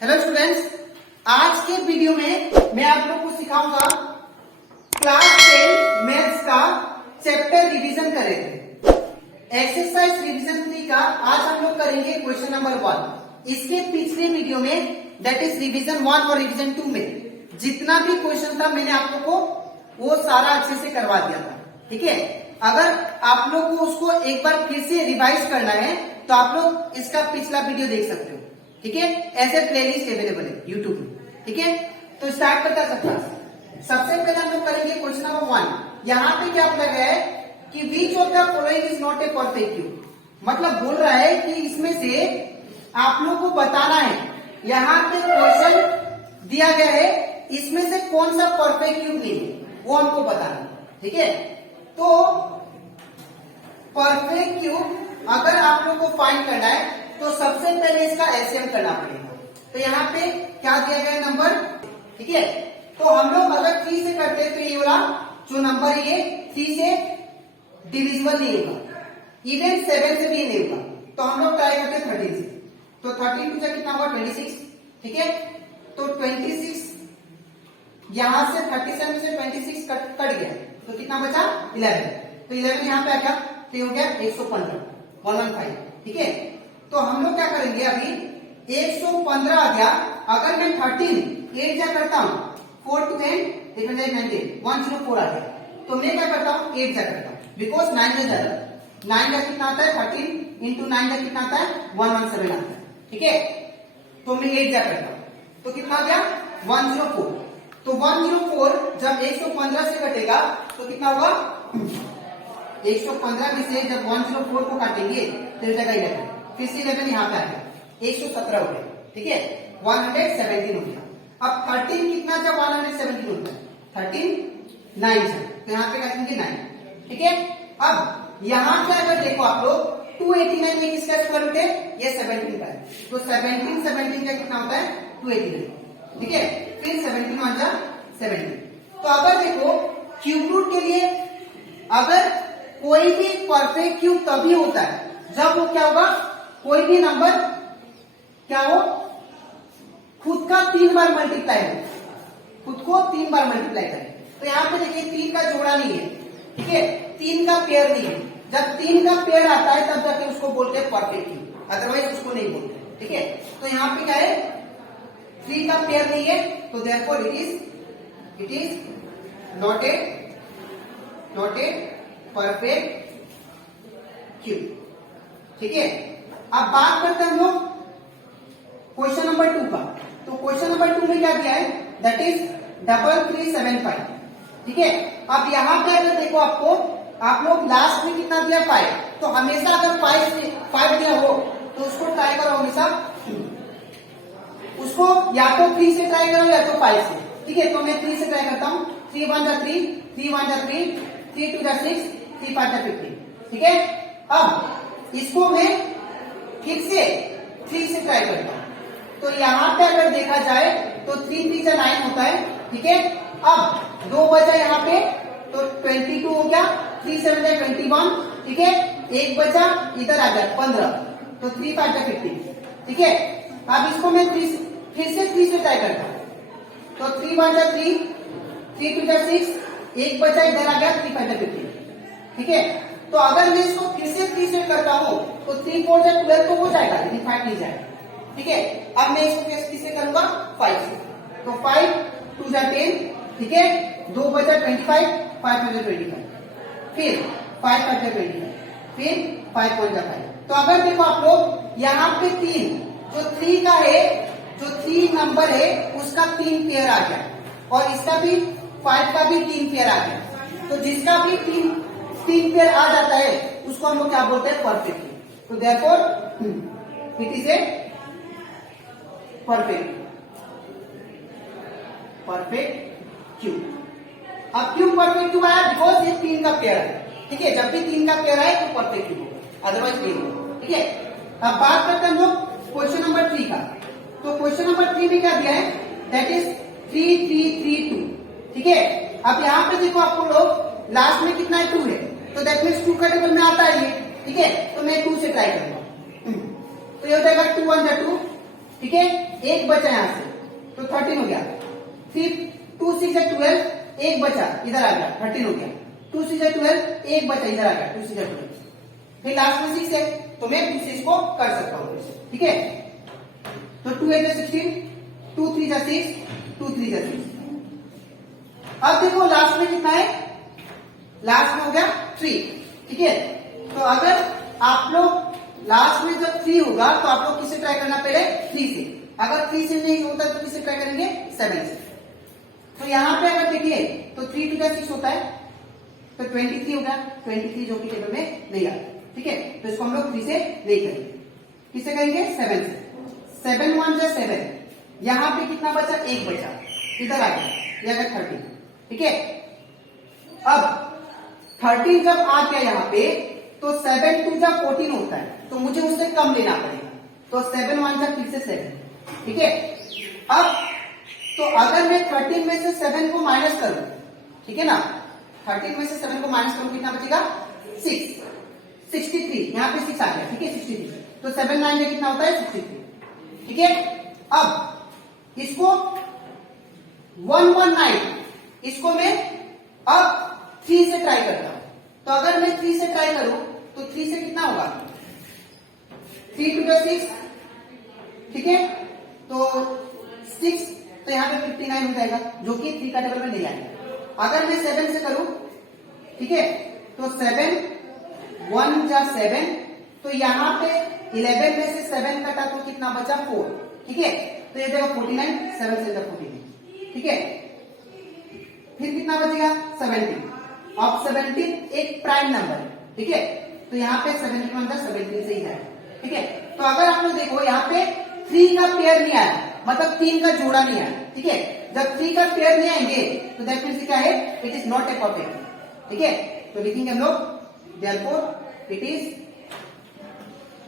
Hello students, आज के video में मैं आप लोग को सिखाऊंगा क्लास 10 मैथ्स का चैप्टर रिवीजन करेंगे। एक्सरसाइज रिवीजन 3 का आज हम लोग करेंगे क्वेश्चन नंबर 1। इसके पिछले वीडियो में दैट इज रिवीजन 1 और रिवीजन 2 में जितना भी क्वेश्चन था मैंने आप लोग को वो सारा अच्छे से करवा दिया था। ठीक है, अगर आप लोग को उसको एक बार फिर से रिवाइज करना है तो आप लोग इसका पिछला वीडियो देख सकते हो। ठीक है, एज ए प्लेलिस्ट अवेलेबल है यूट्यूब में। ठीक है, तो स्टार्ट करता है क्लास। सबसे पहले हम लोग करेंगे क्वेश्चन नंबर 1। यहाँ पे क्या बोला गया है कि which of the following is not a perfect cube. मतलब बोल रहा है कि इसमें से आप लोग को बताना है, यहाँ पे क्वेश्चन दिया गया है इसमें से कौन सा परफेक्ट क्यूब नहीं है वो हमको बताना है। ठीक है, तो परफेक्ट क्यूब अगर आप लोग को फाइंड करना है तो सबसे पहले इसका एलसीएम करना पड़ेगा। तो यहाँ पे क्या दिया गया नंबर। ठीक है, तो हम लोग अगर 3 से करते हैं तो ये वाला जो नंबर ये 3 से डिविजिबल नहीं होगा, इवन 7 से भी नहीं होगा। तो हम लोग ट्राई करते हैं 13 से। तो 13 से कितना हुआ 26। ठीक है, तो 26 यहां से 37 से 26 कट गया तो कितना बचा 11। तो 11 यहाँ पे आ गया तो ये हो गया 115 115। ठीक है, तो हम लोग क्या करेंगे अभी 115 आ गया। अगर मैं 13 8 क्या करता हूँ 4 to 10 19 104 आ गया। तो मैं क्या करता हूँ 8 जा करता हूँ बिकॉज 9 में ज्यादा 9 का कितना आता है 13 इंटू 9 का कितना आता है 117 आता है। ठीक है, तो मैं 8 जा करता हूँ तो कितना आ गया 104। तो 104 जब 115 से कटेगा तो कितना होगा 115 में से जब 104 को काटेंगे तो हो जाएगा 11। फिर से 11 यहाँ पे आ गया 117 हो गया। ठीक है, 117 हो गया। अब 13 कितना जब 117 होता है 13 9 है तो यहाँ पे काटेंगे 9। ठीक है, अब यहाँ पे अगर देखो आप लोग 289 में किसका स्क्वायर रूट है ये 17 का है। तो 17 का कितना होता है 289। ठीक है, फिर 17 वन जा 17। तो अगर देखो क्यूब रूट के लिए अगर कोई भी परफेक्ट क्यूब तभी होता है जब वो क्या होगा कोई भी नंबर क्या हो खुद का 3 बार मल्टीप्लाई हो, खुद को 3 बार मल्टीप्लाई करे। तो यहाँ पे देखिए 3 का जोड़ा नहीं है। ठीक है, 3 का पेयर नहीं है। जब 3 का पेयर आता है तब जाके उसको बोलते हैं परफेक्ट क्यूब, अदरवाइज उसको नहीं बोलते। ठीक है, तो यहाँ पे क्या है 3 का पेयर नहीं है तो therefore it is not a perfect cube. ठीक है, अब बात करते हैं हम लोग क्वेश्चन नंबर 2 का। तो क्वेश्चन नंबर 2 में क्या दिया है दैट इज 3375। ठीक है, अब यहाँ पे अगर देखो आपको आप लोग लास्ट में कितना दिया 5। तो हमेशा अगर 5 दिया हो तो उसको ट्राई करो हमेशा उसको या तो 3 से ट्राई करो या तो 5 से। ठीक है, तो मैं 3 से ट्राई करता हूँ। 3 1 जा 3 3 1 जा 3 3 2 जा 6 3 5 जा 15। ठीक है, अब इसको मैं फिर से 3 से ट्राई करता हूं। तो यहाँ पे अगर देखा जाए तो 3 3 जा 9 होता है। ठीक है, अब 2 बचा यहाँ पे तो 22 हो गया। 3 7 जा 21। ठीक है, 1 बचा इधर आ गया 15 तो 3 5 जा 15। ठीक है, अब इसको मैं फिर से 3 से ट्राई करता हूँ। तो 3 1 जा 3 3 2 जा 6 1 बचा इधर आ गया 3 5 जा 15। ठीक है, तो अगर मैं इसको फिर से 3 से करता हूँ तो 3 4 जा 12 तो हो जाएगा लेकिन 5 नहीं जाएगा। ठीक है, अब मैं इसको किससे करूंगा 5 से। तो 5 2 जा 10। ठीक है, 2 बचा 25 5 5 जा 25 फिर 5 5 जा 25 फिर 5 1 जा 5। तो अगर देखो आप लोग यहाँ पे 3 जो 3 का है जो 3 नंबर है उसका 3 पेयर आ गया और इसका भी 5 का भी 3 पेयर आ गया। तो जिसका भी 3 पेयर आ जाता है उसको हम लोग क्या बोलते हैं परफेक्ट। तो therefore it is a perfect cube. अब क्यों परफेक्ट क्यूब आया बिकॉज ये 3 का पेयर है। ठीक है, जब भी 3 का पेयर आए तो परफेक्ट क्यूब होगा, अदरवाइज नहीं होगा। ठीक है, अब बात करते हैं हम लोग क्वेश्चन नंबर 3 का। तो क्वेश्चन नंबर 3 में क्या दिया है दैट इज 3 3 3 2। ठीक है, अब यहाँ पे देखो आपको लोग लास्ट में कितना है 2 है तो दैट मीन्स 2 का टेबल में आता है ये। ठीक है, तो मैं 2 से ट्राई करूंगा। तो ये हो जाएगा 2 1 जा 2 ठीक है, एक बचा यहां से तो 13 हो गया। फिर 2 6 12, एक बचा इधर आ गया 13 हो गया। 2 6 12, एक बचा इधर आ गया 2 6 12। फिर लास्ट में 6 है तो मैं 2 6 को कर सकता हूं, ठीक है। तो 2 8 16, 2 3 6, 2 3 6। अब देखो लास्ट में कितना है, लास्ट में हो गया 3, ठीक है। तो अगर आप लोग लास्ट में जब 3 होगा तो आप लोग किससे ट्राई करना, पहले 3 से। अगर 3 से नहीं होता तो किससे ट्राई करेंगे, 7 से। तो यहां पे अगर देखिए तो 3 2 6 होता है तो 23 होगा, 23 जो कि टेबल में नहीं आता, ठीक है। तो इसको हम लोग 3 से नहीं करेंगे, किससे करेंगे, 7 से। 7 1 7, यहां पे कितना बचा, एक बचा इधर आ गया, ये आ गया 13, ठीक है। अब 13 जब आ गया यहाँ पे तो 7 2 14 होता है, तो मुझे उससे कम लेना पड़ेगा। तो 7 1 फिर से 7, ठीक है। अब तो अगर मैं 13 में से 7 को माइनस करूं, ठीक है ना, 13 में से 7 को माइनस करूं, कितना बचेगा, 6, 63, यहाँ पे 6 आ गया, ठीक है, 63। तो 7 9 में कितना होता है, 63, ठीक है। अब इसको 119, इसको मैं अब 3 से ट्राई करता हूं। तो अगर मैं 3 से ट्राई करूं तो 3 से कितना होगा, 3 2 6, ठीक है। तो 6, तो यहां पे 59 हो जाएगा, जो कि 3 का टेबल में नहीं आएगा। अगर मैं 7 से करूं, ठीक है, तो 7 1 7, तो यहां पे 11 में से 7 कटा तो कितना बचा, 4, ठीक है। तो ये देखो 49, 7 से 49, ठीक है। फिर कितना बचेगा, 17। अब 17 एक प्राइम नंबर है, ठीक है। तो यहाँ पे 17 अंदर 17 से ही जाए, ठीक है। तो अगर आप लोग देखो यहाँ पे 3 का पेयर नहीं आया, मतलब 3 का जोड़ा नहीं आया, ठीक है। जब 3 का पेयर नहीं आएंगे तो दैट मीन्स क्या है, it is not a perfect, ठीक है। तो लिखेंगे हम लोग, therefore it is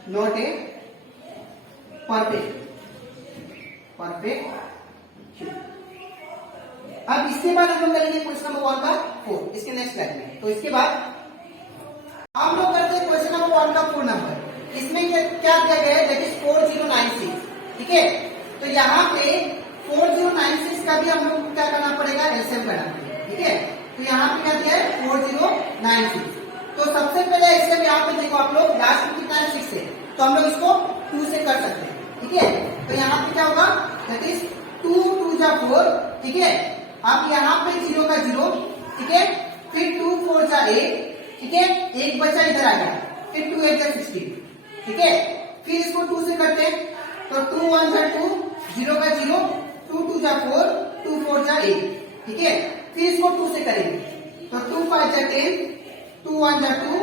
not a perfect. अब इसके बाद हम लोग करेंगे क्वेश्चन नंबर 1 का 4, इसके नेक्स्ट स्लाइड में। तो इसके बाद हम लोग करते हैं क्वेश्चन नंबर 1 का 4 नंबर। इसमें क्या दिया गया है, दैट इज 4096, ठीक है। तो यहाँ पे 4096 का भी हम लोग क्या करना पड़ेगा, एलसीएम करना पड़ेगा, ठीक है। तो यहाँ पे क्या दिया है, 4096। तो सबसे पहले एलसीएम यहाँ पे देखो आप लोग, लास्ट में कितना है, 6 है, तो हम लोग इसको 2 से कर सकते हैं, ठीक है। तो यहाँ पे क्या होगा, दैट इज 2 2 4, ठीक है। अब यहाँ पे 0 का 0, ठीक है। फिर 2 4 8, ठीक है, एक बचा इधर आ गया। फिर 2 8 16, ठीक है। फिर इसको 2 से करते हैं, तो 2 1 2, 0 का 0, 2 2 4, 2 4 8, ठीक है। फिर इसको 2 से करेंगे, तो 2 5 10, 2 1 2,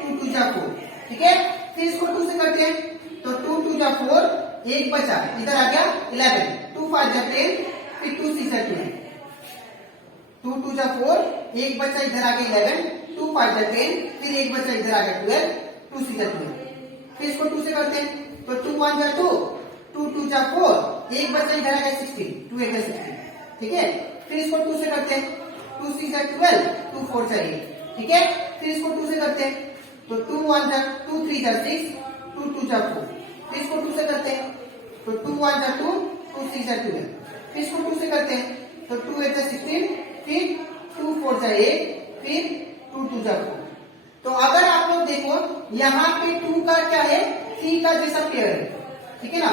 2 2 4, ठीक है। फिर इसको 2 से करते हैं, तो 2 2 4, एक बचा इधर आ गया 11, 2 5 10, फिर 2 6 12, 2 2 4, एक बचा इधर आ गया 11, 2 5 10, फिर एक बचा इधर आ गया 12, 2 6 12। फिर इसको 2 से करते हैं, तो 2 1 2, 2 2 4, एक बचा इधर आ गया 16, 2 8 16, ठीक है। फिर इसको 2 से करते हैं, 2 6 12, 2 4 8, ठीक है। फिर इसको 2 से करते हैं, तो 2 1 2 3 6, 2 2 4। फिर इसको 2 से करते हैं, तो 2 1 2, 2 6 12। फिर इसको 2 से करते हैं, तो 2 8 16, फिर 2 4 8, फिर 2 2 4। तो अगर आप लोग देखो यहाँ पे 2 का क्या है, 3 का जैसा पेयर है, ठीक है ना।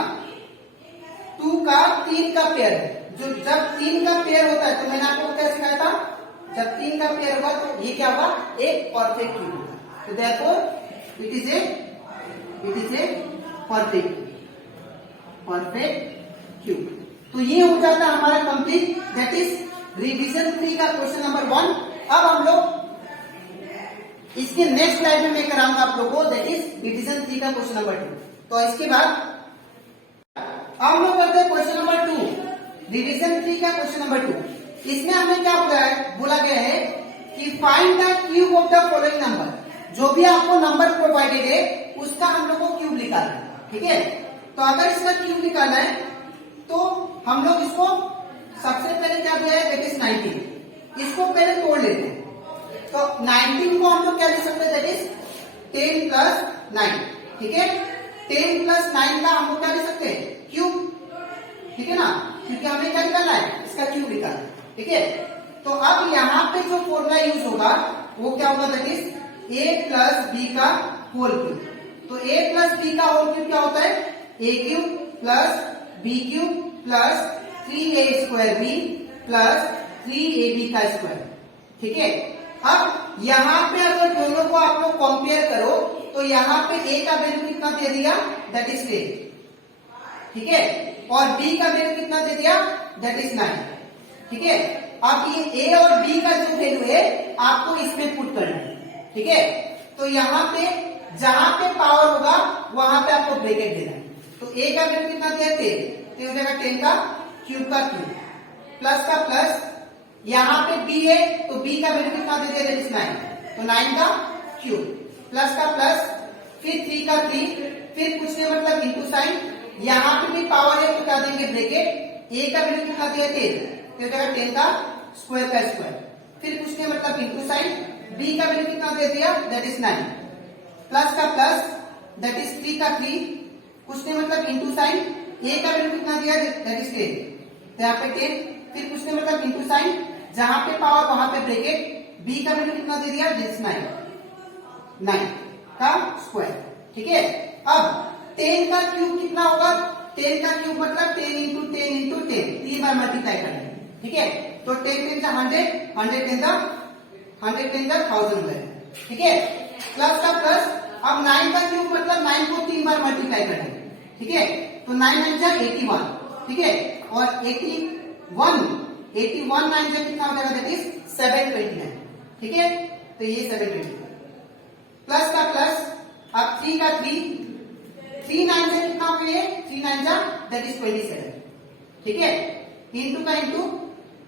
2 का 3 का पेयर है, जो जब 3 का पेयर होता है, तो मैंने आपको क्या सिखाया था, जब 3 का पेयर होगा तो ये क्या होगा, एक परफेक्ट क्यूब होगा। तो therefore it is a perfect cube. तो ये हो जाता है हमारा कंप्लीट, दैट इज रिवीजन 3 का क्वेश्चन नंबर 1। अब हम लोग इसके नेक्स्ट स्लाइड में मैं कराऊंगा आप लोगों को, दैट इज रिवीजन 3 का क्वेश्चन नंबर 2। तो इसके बाद हम लोग करते हैं क्वेश्चन नंबर 2, रिवीजन 3 का क्वेश्चन नंबर 2। इसमें हमें क्या बोला गया है कि find the cube of the following number. जो भी आपको नंबर प्रोवाइडेड है उसका हम लोग को क्यूब निकालना है, ठीक है। तो अगर इसका क्यूब निकालना है तो हम लोग इसको सबसे पहले क्या दिया है, दैट इज 19। इसको पहले तोड़ लेते हैं, तो 19 को हम लोग क्या लिख सकते हैं, दैट इज 10 + 9, ठीक है। 10 + 9 का हम लोग क्या लिख सकते हैं, क्यूब। ठीक है ना, क्योंकि हमें क्या निकालना है, इसका क्यूब निकालना है। ठीक है, तो अब यहाँ पे जो फॉर्मूला यूज होगा वो क्या होगा, that is A plus B का होल क्यूब। तो ए प्लस बी का होल क्यूब क्या होता है, A cube plus B cube plus 3a² B plus 3ab का स्क्वायर। ठीक है, अब यहाँ पे अगर दोनों को आप लोग कंपेयर करो तो यहाँ पे a का वैल्यू कितना दे दिया, दैट इज 10। ठीक है, और b का वैल्यू कितना दे दिया, दैट इज 9। ठीक है, अब ये a और b का जो वैल्यू है आपको इसमें पुट करना है। ठीक है, तो यहाँ पे जहां पे पावर होगा वहां पे आपको ब्रैकेट देना है। तो a का वैल्यू कितना दिया, 10, तो हो जाएगा 10 का क्यूब प्लस का प्लस, यहाँ पे b है तो b का वैल्यू कितना दे दिया, दैट इज 9, तो 9 का क्यूब प्लस का प्लस, फिर 3 का 3, फिर कुछ नहीं मतलब इंटू साइन, यहाँ पे भी पावर है तो क्या देंगे ब्रैकेट, a का वैल्यू कितना दिया 10, तो हो जाएगा 10 का स्क्वायर, फिर कुछ नहीं मतलब इंटू साइन, b का वैल्यू कितना दे दिया, दैट इज 9, प्लस का प्लस, दैट इज 3 का 3, कुछ नहीं मतलब इंटू साइन, a का वैल्यू कितना दिया, दैट इज 10, तो यहाँ पे 10, फिर कुछ नहीं मतलब इंटू साइन, जहां पे पावर वहां पे ब्रैकेट, b का वैल्यू कितना दे दिया, दैट इज 9 का स्क्वायर। ठीक है, अब 10 का क्यूब कितना होगा, 10 का क्यूब मतलब 10 इंटू 10 इंटू 10, 3 बार मल्टीप्लाई करना है। ठीक है, तो 10 10 100, 100 10 1000 हो जाएगा। ठीक है, प्लस का प्लस, अब 9 का क्यूब मतलब 9 को 3 बार मल्टीप्लाई करना है। ठीक है, तो 9 9 जा 81। ठीक है, और 81 9 जा कितना हो जाएगा, दैट इज 729। ठीक है, तो ये 729 प्लस का प्लस, अब 3 का 3, 3 9 से कितना हो गया, 3 9 जा दैट इज 27। ठीक है, इंटू का इंटू,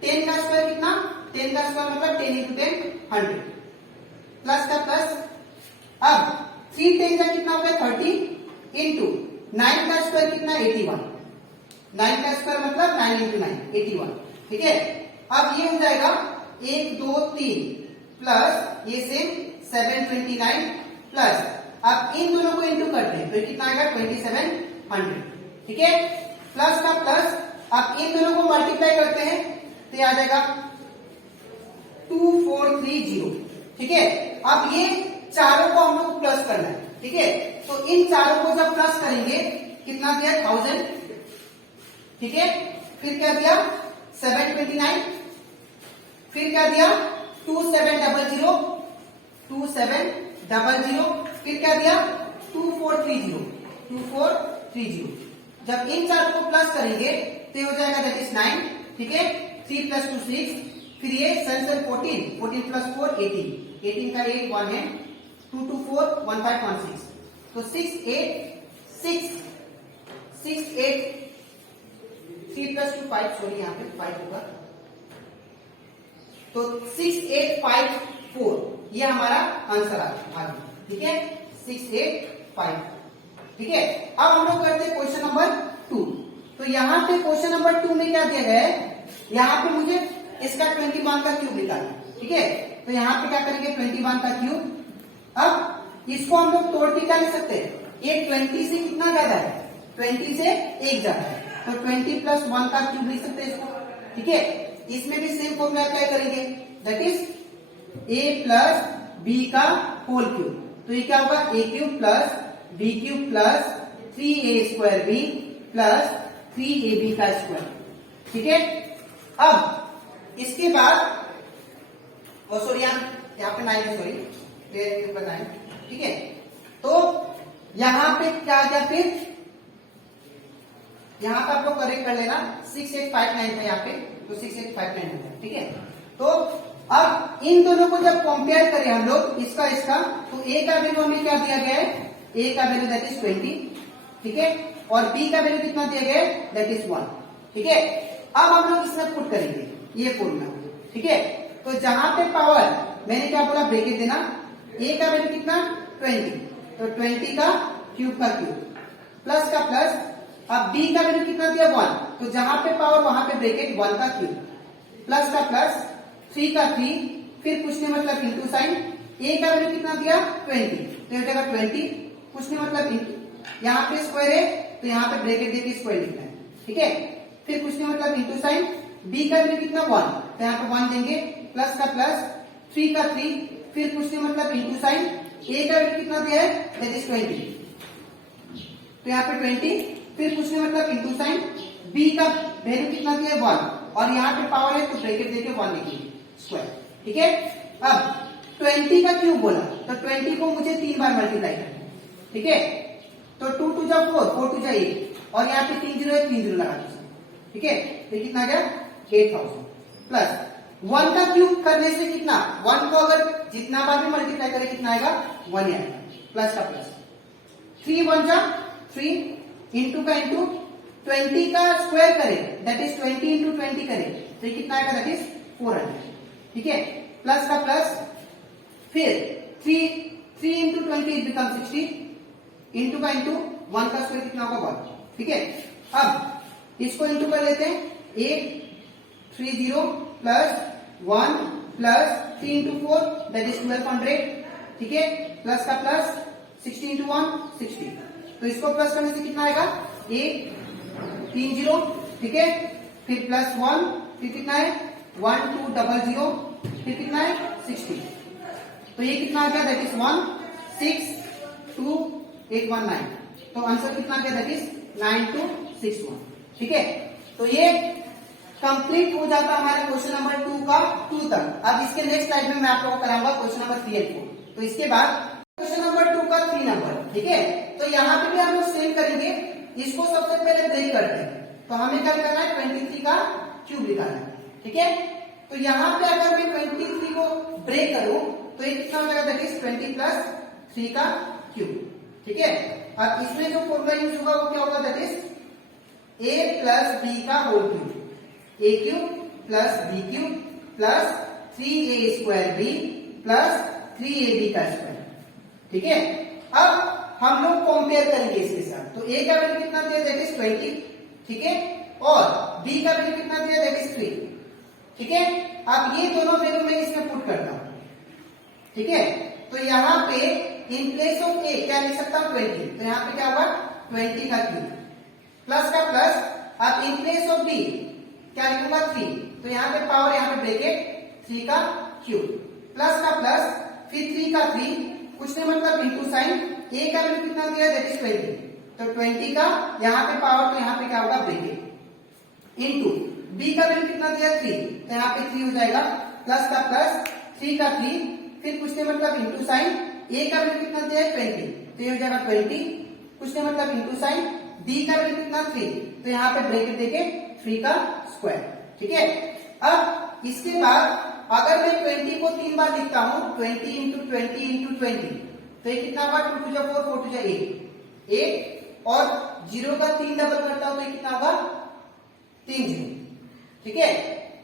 10 का स्क्वायर कितना, 10 का स्क्वायर मतलब 10 इंटू 10 100, प्लस का प्लस, अब 3 10 का कितना हो गया 30, इंटू 9 का स्क्वायर कितना 81, 9 का स्क्वायर मतलब 9 इंटू 9 81। ठीक है, अब ये हो जाएगा 1 2 3 प्लस ये सेम 729 प्लस, अब इन दोनों को इंटू करते हैं तो कितना आएगा 2700। ठीक है, प्लस का प्लस, अब इन दोनों को मल्टीप्लाई करते हैं तो ये आ जाएगा 2430। ठीक है, अब ये चारों को हम लोग प्लस करना है। ठीक है, तो इन चारों को जब प्लस करेंगे कितना दिया 1000। ठीक है, फिर क्या दिया 729, फिर क्या दिया 2700, फिर क्या दिया 2430। जब इन चारों को प्लस करेंगे तो ये हो जाएगा दैट इज 9। ठीक है, 3 प्लस 2 6, फिर ये 7 14 प्लस 4 18 का 8 1 है, 2 2 4 1 5 1 6, तो 6 8 3 प्लस 2 5, सॉरी यहाँ पे 5 होगा, तो 6 8 5 4 ये हमारा आंसर आ गया। ठीक है, 6 8 5। ठीक है, अब हम लोग करते हैं क्वेश्चन नंबर 2। तो यहाँ पे क्वेश्चन नंबर 2 में क्या दिया गया है, यहाँ पे मुझे इसका 21 का क्यूब निकालना। ठीक है, तो यहाँ पे क्या करेंगे 21 का क्यूब, अब इसको हम लोग तोड़ के क्या लिख सकते हैं, ये 20 से कितना ज्यादा है, 20 से 1 ज्यादा है, तो 20 प्लस 1 का क्यूब लिख सकते हैं इसको। ठीक है, इसमें भी सेम फॉर्मूला अप्लाई करेंगे, that is a plus b का होल क्यूब, तो ये क्या होगा a cube plus b cube plus 3a² plus 3ab का स्क्वायर। ठीक है, अब इसके बाद, सॉरी यहाँ पे 9 है, सॉरी 9। ठीक है, तो यहाँ पे क्या आ गया, फिर यहाँ पे आप लोग करेक्ट कर लेना, 6859 था यहाँ पे, तो 6859 हो गया। ठीक है, तो अब इन दोनों को जब कंपेयर करें हम लोग इसका, तो a का वैल्यू हमें क्या दिया गया है, a का वैल्यू दैट इज 20। ठीक है, और b का वैल्यू कितना दिया गया है, दैट इज 1। ठीक है, अब हम लोग इसमें पुट करेंगे ये फॉर्मूला। ठीक है, तो जहां पे पावर मैंने क्या बोला, ब्रैकेट देना, a का वैल्यू कितना 20, तो 20 का क्यूब प्लस का प्लस, अब b का वैल्यू कितना दिया 1, तो जहां पे पावर वहां पे ब्रैकेट 1 का क्यूब प्लस का प्लस, 3 का 3, फिर कुछ नहीं मतलब इंटू साइन, a का वैल्यू कितना दिया 20, तो हो जाएगा 20, कुछ नहीं मतलब इंटू, यहाँ पे स्क्वायर है तो यहाँ पे ब्रैकेट देके स्क्वायर लिखना है। ठीक है, फिर कुछ नहीं मतलब इंटू साइन, b का वैल्यू कितना 1, तो यहाँ पे 1 देंगे, प्लस का प्लस, 3 का 3, फिर कुछ नहीं मतलब इंटू साइन, a का वैल्यू कितना दिया है दैट इज 20, तो यहाँ पे 20, फिर कुछ नहीं मतलब इंटू साइन, b का वैल्यू कितना दिया है 1, और यहाँ पे पावर है तो ब्रैकेट देके 1 लिखिए स्क्वायर, ठीक है। अब 20 का क्यूब बोला तो 20 को मुझे 3 बार मल्टीप्लाई करना है, ठीक है। तो 2 टू जा 4, 4 टू जा 8, और यहाँ पे 3 जीरो है, 3 जीरो लगा दीजिए, ठीक है। तो कितना आ गया 8000 प्लस 1 का क्यूब करने से कितना, 1 को अगर जितना बार भी मल्टीप्लाई करें कितना आएगा 1 ही आएगा, प्लस का प्लस, 3 1 जा 3, इंटू का इंटू, 20 का स्क्वायर करें दैट इज 20 इंटू 20 करें तो ये कितना आएगा दैट इज 400, ठीक है, प्लस का प्लस, फिर 3 इंटू 20 इट बिकम 60, इंटू का इंटू, 1 का स्क्वायर कितना होगा 1, ठीक है। अब इसको इंटू कर लेते हैं, 830 plus 1 plus 3 into 4 that is 1200, ठीक है, प्लस का प्लस, 60 इंटू 1 60, तो इसको प्लस करने से कितना आएगा 830, ठीक है, फिर प्लस 1, फिर कितना है 1200, फिर कितना है 60, तो ये कितना आ गया दैट इज 162819, तो आंसर कितना आ गया दैट इज 9261, ठीक है। तो ये कंप्लीट हो जाता हमारे क्वेश्चन नंबर 2 का 2 तक। अब इसके नेक्स्ट स्लाइड में मैं आप लोगों को कराऊंगा क्वेश्चन नंबर 3 और 4, तो इसके बाद क्वेश्चन नंबर 2 का 3 नंबर, ठीक है। तो यहाँ पे भी हम लोग सेम करेंगे, इसको सबसे पहले ब्रेक करते हैं, तो हमें क्या करना है 23 का क्यूब निकालना है, ठीक है। तो यहाँ पे अगर मैं 23 को ब्रेक करूं तो ये कितना हो जाएगा दैट इज 20 प्लस 3 का क्यूब, ठीक है। अब इसमें जो फॉर्मूला यूज होगा वो क्या होगा that is a plus b का whole cube, a cube plus b cube plus 3a square b plus 3ab का स्क्वायर, ठीक है। अब हम लोग कंपेयर करेंगे इसके साथ, तो a का वैल्यू कितना दिया दैट इज 20, ठीक है, और b का वैल्यू कितना दिया दैट इज 3, ठीक है। अब ये दोनों वैल्यू मैं इसमें पुट करता हूं, ठीक है। तो यहाँ पे इन प्लेस ऑफ a क्या लिख सकता हूं 20, तो यहाँ पे क्या होगा 20 का क्यूब, प्लस का प्लस, अब इन प्लेस ऑफ b क्या लिखूंगा 3, तो यहाँ पे पावर, यहाँ पे ब्रैकेट 3 का क्यूब, प्लस का प्लस, फिर 3 का 3, कुछ नहीं मतलब इंटू साइन, a का वैल्यू कितना दिया दैट इज 20, तो 20 का यहाँ पे पावर, तो यहाँ पे क्या होगा ब्रैकेट, इंटू b का वैल्यू कितना दिया 3, तो यहाँ पे 3 हो जाएगा, प्लस का प्लस, 3 का 3, फिर कुछ नहीं मतलब इंटू साइन, a का वैल्यू कितना दिया है 20, तो ये हो जाएगा 20, कुछ नहीं मतलब इंटू साइन, b का वैल्यू कितना 3, तो यहाँ पे ब्रैकेट देके 3 का स्क्वायर, ठीक है। अब इसके बाद अगर मैं 20 को 3 बार लिखता हूं, 20 इंटू 20 इंटू 20, तो ये कितना होगा 2 टू जा 4, 4 टू जा 8, और 0 का 3 डबल करता हूं तो ये कितना होगा 3 0, ठीक है।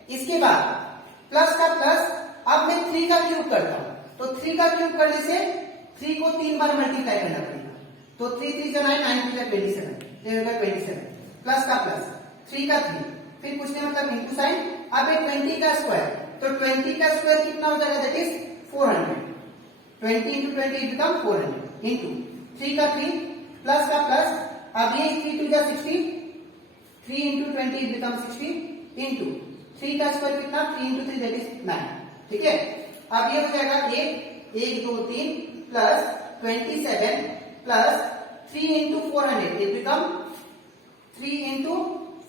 इसके बाद प्लस का प्लस, अब मैं 3 का क्यूब करता हूं, तो 3 का क्यूब करने से 3 को 3 बार मल्टीप्लाई करना पड़ेगा, तो 3 3 जा 9, 9 2 जा 27, 27, प्लस का प्लस, 3 का 3, फिर कुछ नहीं मतलब इंटू साइन, अब 20 का स्क्वायर, तो 20 का स्क्वायर कितना हो जाएगा that is 400, 20 into 20 it become 400 into 3 का 3, प्लस का प्लस, अब ये 3 2 जा 60, 3 इंटू 20 इट बिकम 60 इंटू 3 का स्क्वायर कितना 3 इंटू 3 दैट इज 9, ठीक है। अब ये हो जाएगा 1 2 3 plus 27 plus 3 into 400 it become 3 into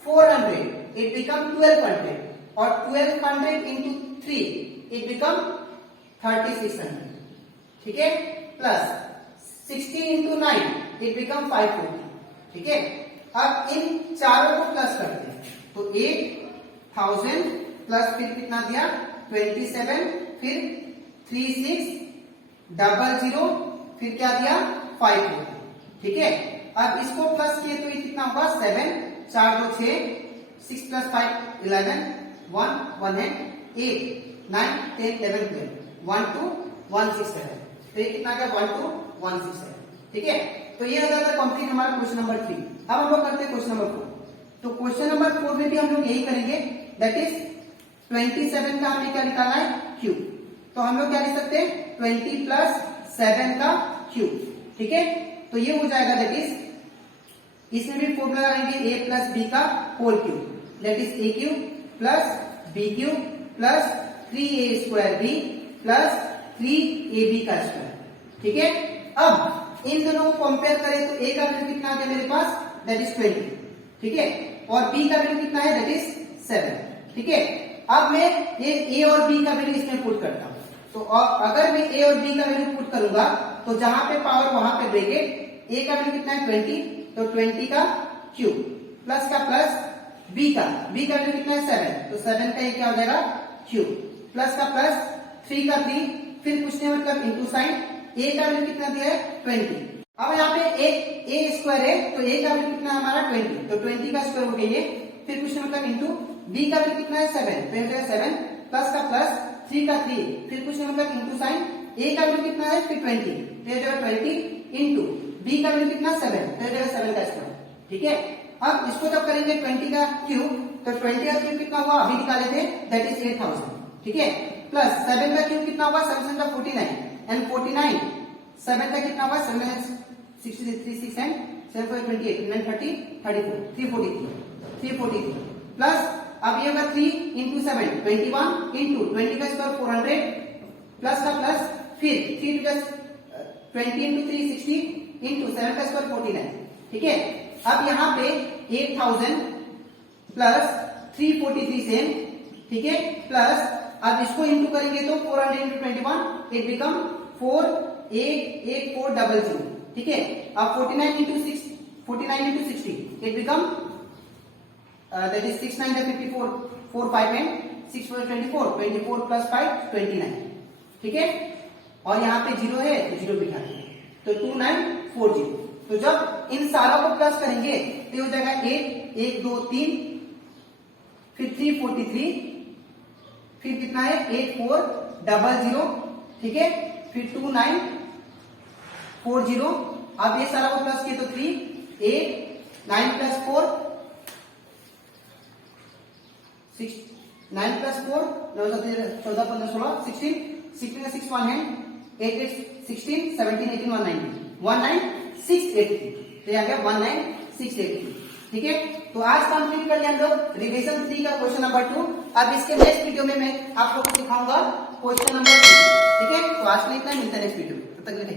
400 it become 1200, और 1200 इंटू 3 इट बिकम 3600, ठीक है, प्लस 60 इंटू 9 इट बिकम 540, ठीक है। अब इन चारों को प्लस करते हैं, तो 8000 प्लस फिर कितना दिया 27, फिर 3600, फिर क्या दिया 540, ठीक है। अब इसको प्लस किए तो ये कितना होगा 7, 4 2 6, 6 प्लस 5 11, 1 1 8 9 10 11 12, 1 2 1 6 7, तो ये कितना गया 1 2 1 6 7, ठीक है। तो ये हो जाता है कंप्लीट हमारा क्वेश्चन नंबर 3। अब हम लोग करते हैं क्वेश्चन नंबर 4। तो क्वेश्चन नंबर 4 में भी हम लोग यही करेंगे, दैट इज 27 का हमें क्या निकालना है क्यूब, तो हम लोग क्या लिख सकते हैं 20 प्लस 7 का क्यूब, ठीक है। तो ये हो जाएगा दैट इज, इसमें भी फॉर्मूला लगाएंगे a प्लस b का whole cube, that is A cube plus B cube plus 3a² plus 3ab का स्क्वायर। ठीक है, अब इन दोनों को कंपेयर करें तो a का वैल्यू कितना आ गया मेरे पास, दैट इज 20। ठीक है, और b का वैल्यू कितना है, दैट इज 7। ठीक है, अब मैं ये a और b का वैल्यू इसमें पुट करता हूं। तो अगर मैं a और b का वैल्यू पुट करूंगा तो जहां पे पावर वहां पे ब्रैकेट, a का वैल्यू कितना है 20, तो 20 का क्यूब प्लस का प्लस b का वैल्यू कितना है 7, तो 7 का ये क्या हो जाएगा क्यूब प्लस का प्लस 3 का 3, फिर कुछ नहीं मतलब इंटू साइन, a का वैल्यू कितना दिया है 20। अब यहाँ पे a स्क्वायर है तो a का वैल्यू कितना है हमारा 20, तो 20 का स्क्वायर हो गया ये, फिर कुछ नहीं मतलब इंटू b का वैल्यू कितना है 7, तो ये हो जाएगा 7 प्लस का प्लस 3 का 3, फिर कुछ नहीं मतलब इंटू साइन, a का वैल्यू कितना है फिर 20, तो ये हो जाएगा 20 इंटू b का वैल्यू कितना 7, तो ये हो जाएगा 7 का स्क्वायर। ठीक है, अब इसको जब करेंगे 20 का क्यूब, तो 20 का क्यूब कितना हुआ अभी निकाले थे, दैट इज 8000। ठीक है, प्लस 7 का क्यूब कितना हुआ 7 का 49 एंड 49, 7 का कितना हुआ 7 63 6 एंड 7 4 28 9 30 34 343 प्लस अब ये होगा 3 इंटू 7 21 इंटू 20 का स्क्वायर 400 प्लस का प्लस फिर 3 प्लस 20 इंटू 3 60 इंटू 7 का स्क्वायर 49। ठीक है, अब यहाँ पे 8000 प्लस 343 सेम। ठीक है, प्लस अब इसको इंटू करेंगे तो 400 इंटू 21 इट बिकम 488400। ठीक है, अब 49 into 60 it become that is 6 9 54 4 5 and 6 4 24 plus 5 29। ठीक है, और यहाँ पे 0 है तो 0 बिठा देंगे, तो 2940। तो जब इन सारों को प्लस करेंगे तो हो जाएगा 8 1 2 3 फिर 343 फिर कितना है 8400। ठीक है, फिर 2940। अब ये सारा को प्लस किए तो 3 8 9 प्लस 4 6 9 प्लस 4 14 15 16 16 16 का 6 1 है 8 8 16 17 18 190 19683। तो यहाँ पे 19683। ठीक है, तो आज कंप्लीट कर लिया हम लोग रिवीजन 3 का क्वेश्चन नंबर 2। अब इसके नेक्स्ट वीडियो में मैं आप लोगों को दिखाऊंगा क्वेश्चन नंबर 3। ठीक है, तो आज के लिए इतना, मिलता है नेक्स्ट वीडियो में, तब तक के लिए।